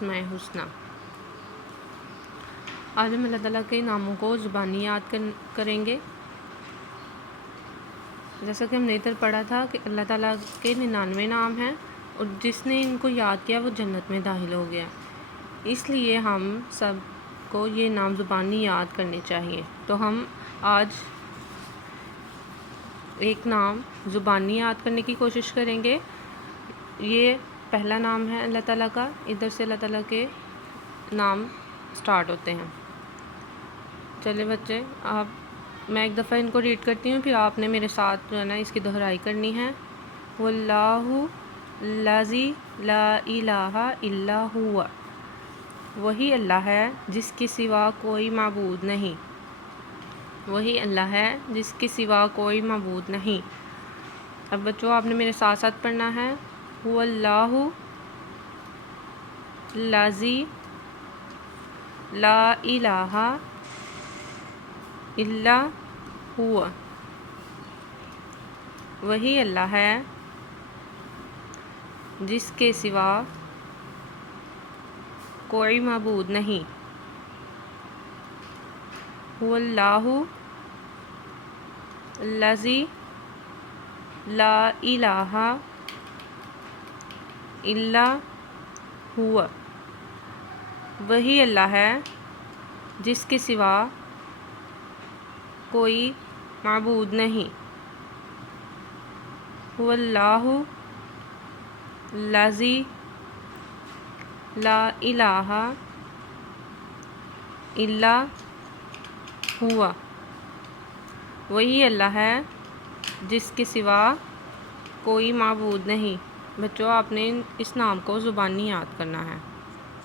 اسماء حسنہ۔ آج ہم اللہ تعالیٰ کے ناموں کو زبانی یاد کریں گے۔ جیسا کہ ہم نے ادھر پڑھا تھا کہ اللہ تعالیٰ کے 99 نام ہیں اور جس نے ان کو یاد کیا وہ جنت میں داخل ہو گیا۔ اس لیے ہم سب کو یہ نام زبانی یاد کرنے چاہیے۔ تو ہم آج ایک نام زبانی یاد کرنے کی کوشش کریں گے۔ یہ پہلا نام ہے اللہ تعالیٰ کا۔ ادھر سے اللہ تعالیٰ کے نام سٹارٹ ہوتے ہیں۔ چلے بچے، میں ایک دفعہ ان کو ریڈ کرتی ہوں، پھر آپ نے میرے ساتھ جو ہے نا اس کی دہرائی کرنی ہے۔ واللہ الذی لا الہ الا ہوا، وہی اللہ ہے جس کے سوا کوئی معبود نہیں۔ وہی اللہ ہے جس کے سوا کوئی معبود نہیں۔ اب بچوں آپ نے میرے ساتھ ساتھ پڑھنا ہے۔ واللہ الذی لا الہ الا ہوا، وہی اللہ ہے جس کے سوا کوئی معبود نہیں۔ واللہ الذی لا الہ الا ہوا، وہی اللہ ہے جس کے سوا کوئی معبود نہیں۔ واللہ الذی لا الہ الا ہوا، وہی اللہ ہے جس کے سوا کوئی معبود نہیں۔ بچوں آپ نے اس نام کو زبانی یاد کرنا ہے۔